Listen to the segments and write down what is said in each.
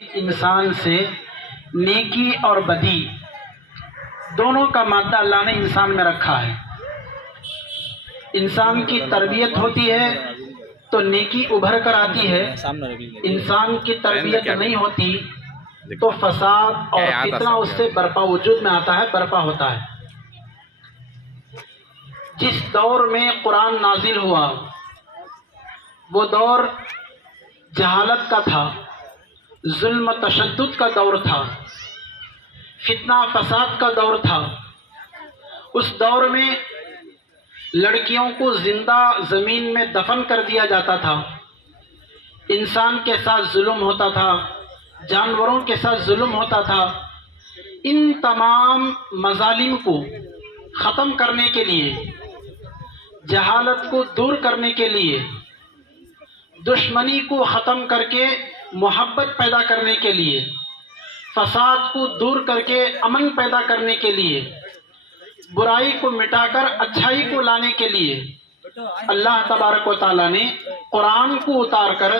انسان سے نیکی اور بدی دونوں کا مادہ اللہ نے انسان میں رکھا ہے۔ انسان کی تربیت ہوتی ہے تو نیکی ابھر کر آتی ہے، انسان کی تربیت نہیں ہوتی تو فساد اور فتنہ اس سے برپا وجود میں آتا ہے، برپا ہوتا ہے۔ جس دور میں قرآن نازل ہوا وہ دور جہالت کا تھا، ظلم و تشدد کا دور تھا، فتنہ فساد کا دور تھا۔ اس دور میں لڑکیوں کو زندہ زمین میں دفن کر دیا جاتا تھا، انسان کے ساتھ ظلم ہوتا تھا، جانوروں کے ساتھ ظلم ہوتا تھا۔ ان تمام مظالم کو ختم کرنے کے لیے، جہالت کو دور کرنے کے لیے، دشمنی کو ختم کر کے محبت پیدا کرنے کے لیے، فساد کو دور کر کے امن پیدا کرنے کے لیے، برائی کو مٹا کر اچھائی کو لانے کے لیے اللہ تبارک و تعالیٰ نے قرآن کو اتار کر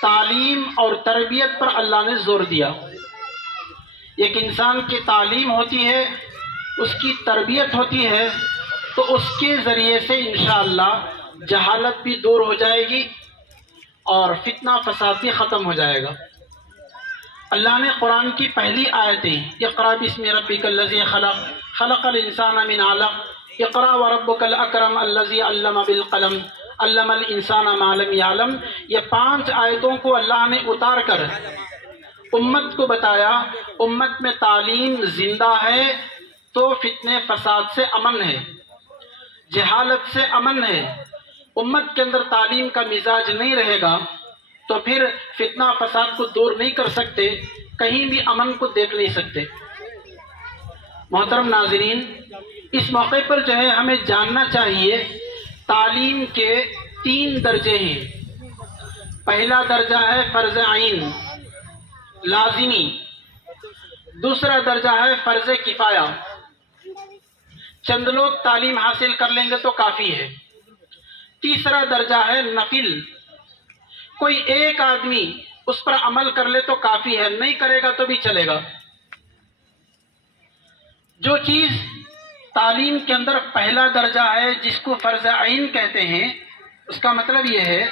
تعلیم اور تربیت پر اللہ نے زور دیا۔ ایک انسان کی تعلیم ہوتی ہے، اس کی تربیت ہوتی ہے تو اس کے ذریعے سے انشاءاللہ جہالت بھی دور ہو جائے گی اور فتنہ فساد بھی ختم ہو جائے گا۔ اللہ نے قرآن کی پہلی آیتیں اقرأ بسم ربک الذی خلق خلق الانسان من علق اقرأ وربک الاکرم الذی علم بالقلم علم الانسان ما لم یعلم، یہ 5 آیتوں کو اللہ نے اتار کر امت کو بتایا، امت میں تعلیم زندہ ہے تو فتنے فساد سے امن ہے، جہالت سے امن ہے۔ امت کے اندر تعلیم کا مزاج نہیں رہے گا تو پھر فتنہ فساد کو دور نہیں کر سکتے، کہیں بھی امن کو دیکھ نہیں سکتے۔ محترم ناظرین، اس موقع پر جو ہے ہمیں جاننا چاہیے تعلیم کے 3 درجے ہیں۔ پہلا درجہ ہے فرض عین لازمی، دوسرا درجہ ہے فرض کفایہ، چند لوگ تعلیم حاصل کر لیں گے تو کافی ہے۔ تیسرا درجہ ہے نفل، کوئی ایک آدمی اس پر عمل کر لے تو کافی ہے، نہیں کرے گا تو بھی چلے گا۔ جو چیز تعلیم کے اندر پہلا درجہ ہے جس کو فرض عین کہتے ہیں، اس کا مطلب یہ ہے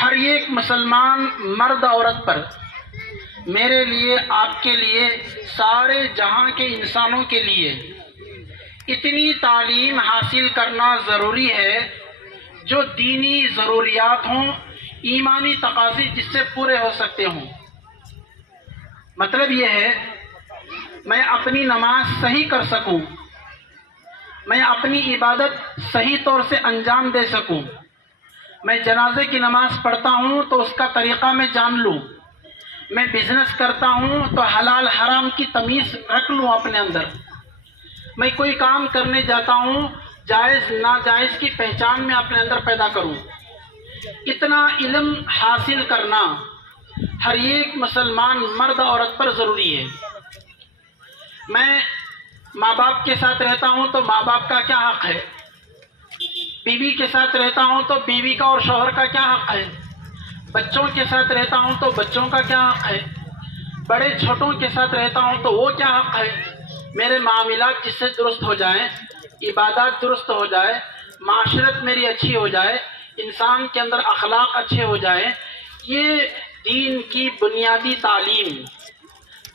ہر ایک مسلمان مرد عورت پر، میرے لیے، آپ کے لیے، سارے جہاں کے انسانوں کے لیے اتنی تعلیم حاصل کرنا ضروری ہے جو دینی ضروریات ہوں، ایمانی تقاضے جس سے پورے ہو سکتے ہوں۔ مطلب یہ ہے میں اپنی نماز صحیح کر سکوں، میں اپنی عبادت صحیح طور سے انجام دے سکوں، میں جنازے کی نماز پڑھتا ہوں تو اس کا طریقہ میں جان لوں، میں بزنس کرتا ہوں تو حلال حرام کی تمیز رکھ لوں اپنے اندر، میں کوئی کام کرنے جاتا ہوں جائز ناجائز کی پہچان میں اپنے اندر پیدا کروں۔ اتنا علم حاصل کرنا ہر ایک مسلمان مرد عورت پر ضروری ہے۔ میں ماں باپ کے ساتھ رہتا ہوں تو ماں باپ کا کیا حق ہے، بیوی کے ساتھ رہتا ہوں تو بیوی کا اور شوہر کا کیا حق ہے، بچوں کے ساتھ رہتا ہوں تو بچوں کا کیا حق ہے، بڑے چھوٹوں کے ساتھ رہتا ہوں تو وہ کیا حق ہے۔ میرے معاملات جس سے درست ہو جائیں، عبادات درست ہو جائے، معاشرت میری اچھی ہو جائے، انسان کے اندر اخلاق اچھے ہو جائیں، یہ دین کی بنیادی تعلیم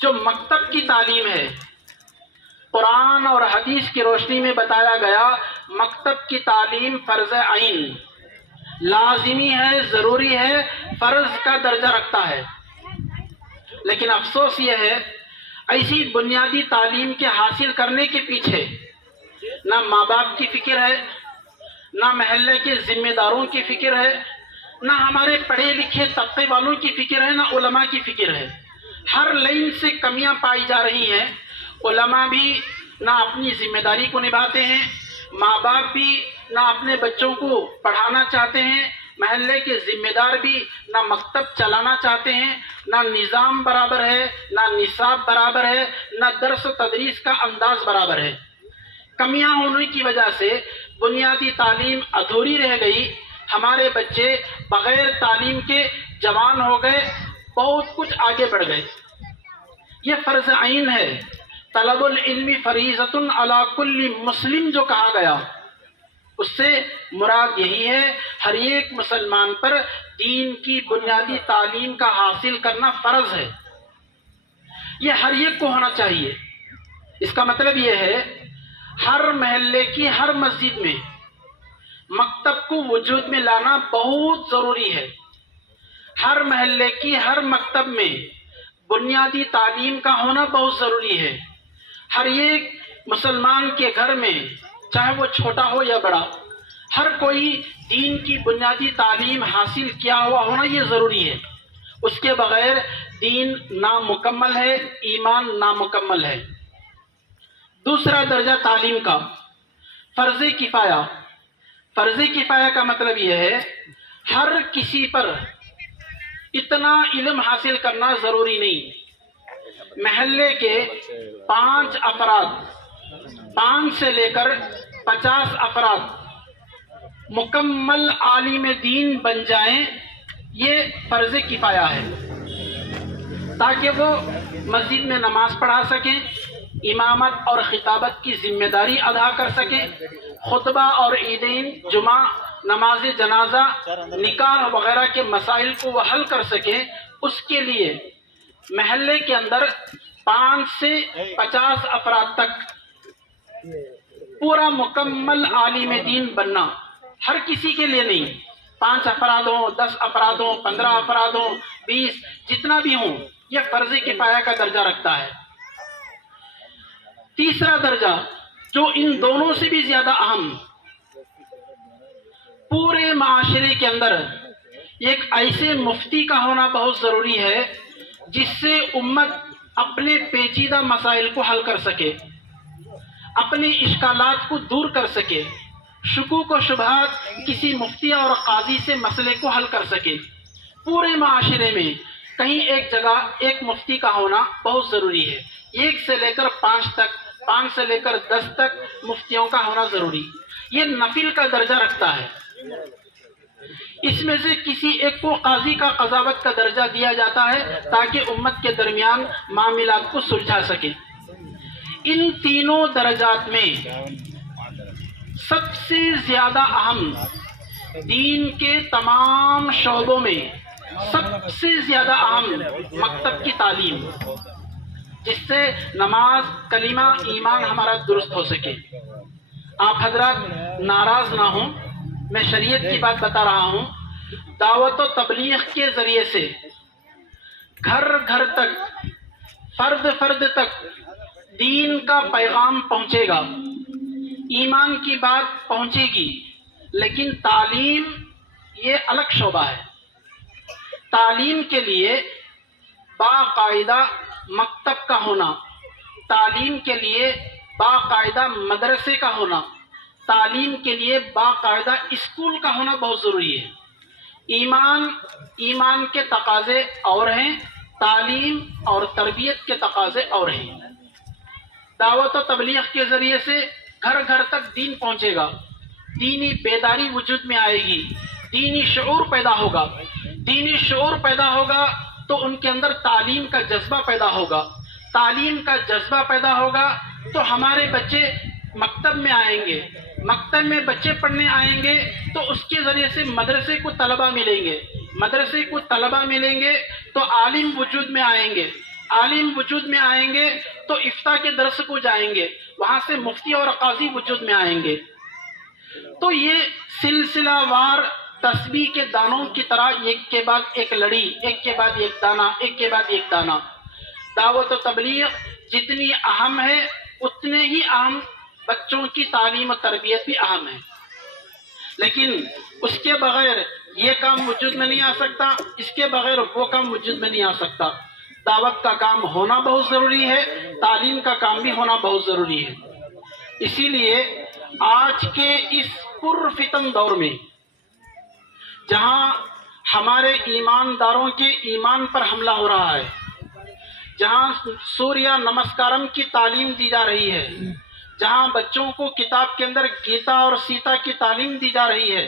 جو مکتب کی تعلیم ہے، قرآن اور حدیث کی روشنی میں بتایا گیا مکتب کی تعلیم فرض عین لازمی ہے، ضروری ہے، فرض کا درجہ رکھتا ہے۔ لیکن افسوس یہ ہے ایسی بنیادی تعلیم کے حاصل کرنے کے پیچھے نہ ماں باپ کی فکر ہے، نہ محلے کے ذمہ داروں کی فکر ہے، نہ ہمارے پڑھے لکھے طبقے والوں کی فکر ہے، نہ علماء کی فکر ہے۔ ہر لائن سے کمیاں پائی جا رہی ہیں۔ علماء بھی نہ اپنی ذمہ داری کو نبھاتے ہیں، ماں باپ بھی نہ اپنے بچوں کو پڑھانا چاہتے ہیں، محلے کے ذمہ دار بھی نہ مکتب چلانا چاہتے ہیں، نہ نظام برابر ہے، نہ نصاب برابر ہے، نہ درس و تدریس کا انداز برابر ہے۔ کمیاں ہونے کی وجہ سے بنیادی تعلیم ادھوری رہ گئی، ہمارے بچے بغیر تعلیم کے جوان ہو گئے، بہت کچھ آگے بڑھ گئے. یہ فرض عین ہے. طلب العلم فریضۃ علی کل مسلم جو کہا گیا، اس سے مراد یہی ہے ہر ایک مسلمان پر دین کی بنیادی تعلیم کا حاصل کرنا فرض ہے. یہ ہر ایک کو ہونا چاہیے. اس کا مطلب یہ ہے ہر محلے کی ہر مسجد میں مکتب کو وجود میں لانا بہت ضروری ہے. ہر محلے کی ہر مکتب میں بنیادی تعلیم کا ہونا بہت ضروری ہے. ہر ایک مسلمان کے گھر میں، چاہے وہ چھوٹا ہو یا بڑا، ہر کوئی دین کی بنیادی تعلیم حاصل کیا ہوا ہونا یہ ضروری ہے. اس کے بغیر دین نامکمل ہے، ایمان نامکمل ہے. دوسرا درجہ تعلیم کا فرض کفایہ. فرض کفایہ کا مطلب یہ ہے ہر کسی پر اتنا علم حاصل کرنا ضروری نہیں. محلے کے 5 افراد، 5 سے لے کر 50 افراد مکمل عالم دین بن جائیں، یہ فرض کفایہ ہے، تاکہ وہ مسجد میں نماز پڑھا سکیں، امامت اور خطابت کی ذمہ داری ادا کر سکیں، خطبہ اور عیدین، جمعہ، نماز جنازہ، نکاح وغیرہ کے مسائل کو وہ حل کر سکیں. اس کے لیے محلے کے اندر 5 سے 50 افراد تک پورا مکمل عالم دین بننا ہر کسی کے لیے نہیں. 5 افراد ہوں، 10 افراد ہوں، 15 افراد ہوں، 20، جتنا بھی ہوں، یہ فرض کفایہ کا درجہ رکھتا ہے. تیسرا درجہ جو ان دونوں سے بھی زیادہ اہم، پورے معاشرے کے اندر ایک ایسے مفتی کا ہونا بہت ضروری ہے جس سے امت اپنے پیچیدہ مسائل کو حل کر سکے، اپنے اشکالات کو دور کر سکے، شکوک و شبہات کسی مفتی اور قاضی سے مسئلے کو حل کر سکے. پورے معاشرے میں کہیں ایک جگہ ایک مفتی کا ہونا بہت ضروری ہے. 1 سے لے کر 5 تک، 5 سے لے کر 10 تک مفتیوں کا ہونا ضروری. یہ نفل کا درجہ رکھتا ہے. اس میں سے کسی ایک کو قاضی کا قضاوت کا درجہ دیا جاتا ہے تاکہ امت کے درمیان معاملات کو سلجھا سکے. ان تینوں درجات میں سب سے زیادہ اہم، دین کے تمام شعبوں میں سب سے زیادہ اہم مکتب کی تعلیم، جس سے نماز، کلمہ، ایمان ہمارا درست ہو سکے. آپ حضرات ناراض نہ ہوں، میں شریعت کی بات بتا رہا ہوں. دعوت و تبلیغ کے ذریعے سے گھر گھر تک، فرد فرد تک دین کا پیغام پہنچے گا، ایمان کی بات پہنچے گی. لیکن تعلیم یہ الگ شعبہ ہے. تعلیم کے لیے باقاعدہ مکتب کا ہونا، تعلیم کے لیے باقاعدہ مدرسے کا ہونا، تعلیم کے لیے باقاعدہ اسکول کا ہونا بہت ضروری ہے. ایمان کے تقاضے اور ہیں، تعلیم اور تربیت کے تقاضے اور ہیں. دعوت و تبلیغ کے ذریعے سے گھر گھر تک دین پہنچے گا، دینی بیداری وجود میں آئے گی، دینی شعور پیدا ہوگا. دینی شعور پیدا ہوگا تو ان کے اندر تعلیم کا جذبہ پیدا ہوگا. تعلیم کا جذبہ پیدا ہوگا تو ہمارے بچے مکتب میں آئیں گے. مکتب میں بچے پڑھنے آئیں گے تو اس کے ذریعے سے مدرسے کو طلبہ ملیں گے. مدرسے کو طلبہ ملیں گے تو عالم وجود میں آئیں گے. عالم وجود میں آئیں گے تو افتاء کے درس کو جائیں گے، وہاں سے مفتی اور قاضی وجود میں آئیں گے. تو یہ سلسلہ وار تسبیح کے دانوں کی طرح ایک کے بعد ایک لڑی، ایک کے بعد ایک دانہ، ایک کے بعد ایک دانہ. دعوت و تبلیغ جتنی اہم ہے اتنے ہی اہم بچوں کی تعلیم و تربیت بھی اہم ہے. لیکن اس کے بغیر یہ کام وجود میں نہیں آ سکتا، اس کے بغیر وہ کام وجود میں نہیں آ سکتا. دعوت کا کام ہونا بہت ضروری ہے، تعلیم کا کام بھی ہونا بہت ضروری ہے. اسی لیے آج کے اس پرفتن دور میں جہاں ہمارے ایمانداروں کے ایمان پر حملہ ہو رہا ہے، جہاں سوریہ نمسکارم کی تعلیم دی جا رہی ہے، جہاں بچوں کو کتاب کے اندر گیتا اور سیتا کی تعلیم دی جا رہی ہے،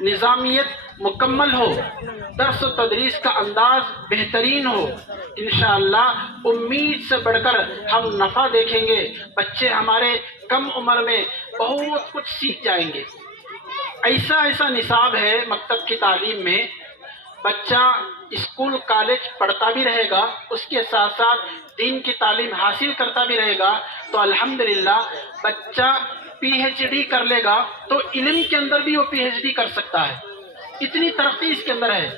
نظامیت مکمل ہو، درس و تدریس کا انداز بہترین ہو، انشاءاللہ امید سے بڑھ کر ہم نفع دیکھیں گے۔ بچے ہمارے کم عمر میں بہت کچھ سیکھ جائیں گے۔ ایسا نصاب ہے مکتب کی تعلیم میں، بچہ اسکول کالج پڑھتا بھی رہے گا، اس کے ساتھ ساتھ دین کی تعلیم حاصل کرتا بھی رہے گا، تو الحمدللہ بچہ پی ایچ ڈی کر لے گا تو علم کے اندر بھی وہ پی ایچ ڈی کر سکتا ہے، اتنی ترقی اس کے اندر ہے۔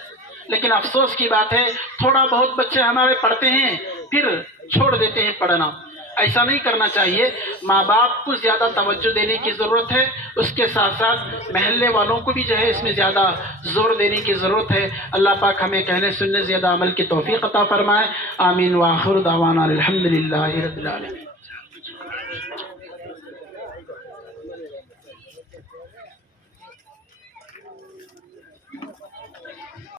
لیکن افسوس کی بات ہے تھوڑا بہت بچے ہمارے پڑھتے ہیں پھر چھوڑ دیتے ہیں پڑھنا۔ ایسا نہیں کرنا چاہیے، ماں باپ کو زیادہ توجہ دینے کی ضرورت ہے، اس کے ساتھ ساتھ محلے والوں کو بھی جو ہے اس میں زیادہ زور دینے کی ضرورت ہے۔ اللہ پاک ہمیں کہنے سننے زیادہ عمل کی توفیق عطا فرمائے، آمین۔ وآخر دعوانا الحمدللہ رب العالمین۔